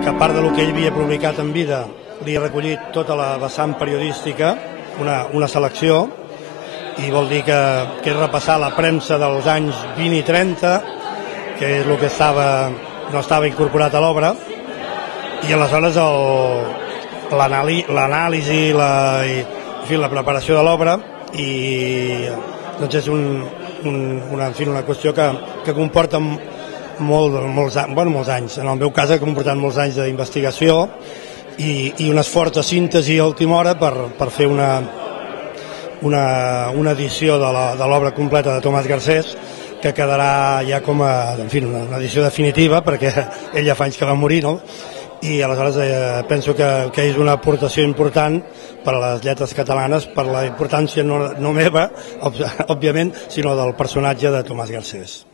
que a part del que ell havia publicat en vida, li he recollit tota la vessant periodística, una selecció, i vol dir que és repassar la premsa dels anys 20 i 30, que és el que no estava incorporat a l'obra, i aleshores l'anàlisi i la preparació de l'obra, i doncs és una qüestió que comporta molts anys. En el meu cas ha comportat molts anys d'investigació i una forta síntesi a última hora per fer una edició de l'obra completa de Tomàs Garcés, que quedarà ja com una edició definitiva, perquè ell ja fa anys que va morir, no? I aleshores penso que és una aportació important per a les lletres catalanes, per la importància no meva, òbviament, sinó del personatge de Tomàs Garcés.